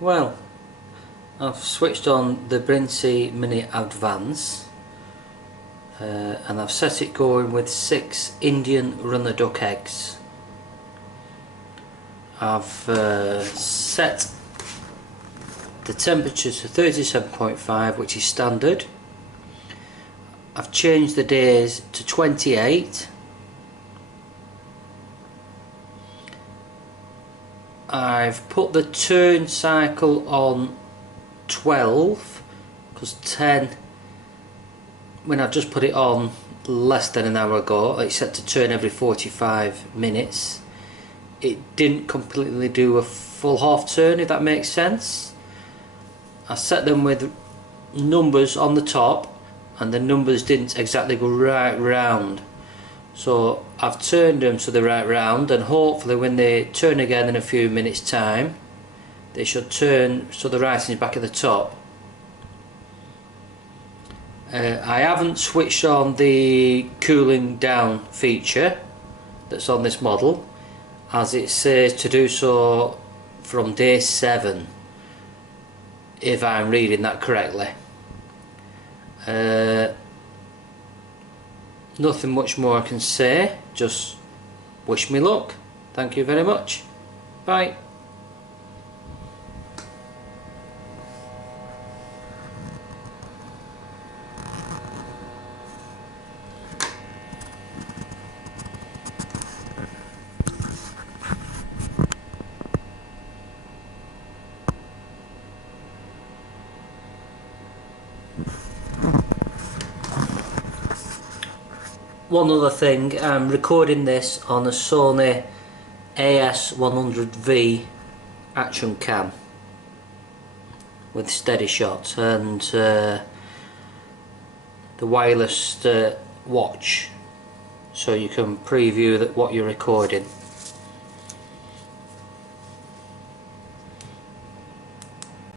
Well, I've switched on the brinsea Mini Advance and I've set it going with 6 Indian runner duck eggs. I've set the temperature to 37.5, which is standard. I've changed the days to 28. I've put the turn cycle on 12 because 10, when I just put it on less than an hour ago, it's set to turn every 45 minutes. It didn't completely do a full half turn, if that makes sense. I set them with numbers on the top and the numbers didn't exactly go right round. So I've turned them so they're right round, and hopefully when they turn again in a few minutes time they should turn so the writing is back at the top. I haven't switched on the cooling down feature that's on this model, as it says to do so from day 7, if I'm reading that correctly. Nothing much more I can say, just wish me luck. Thank you very much. Bye. One other thing, I'm recording this on a Sony AS100V action cam with steady shot and the wireless watch, so you can preview what you're recording.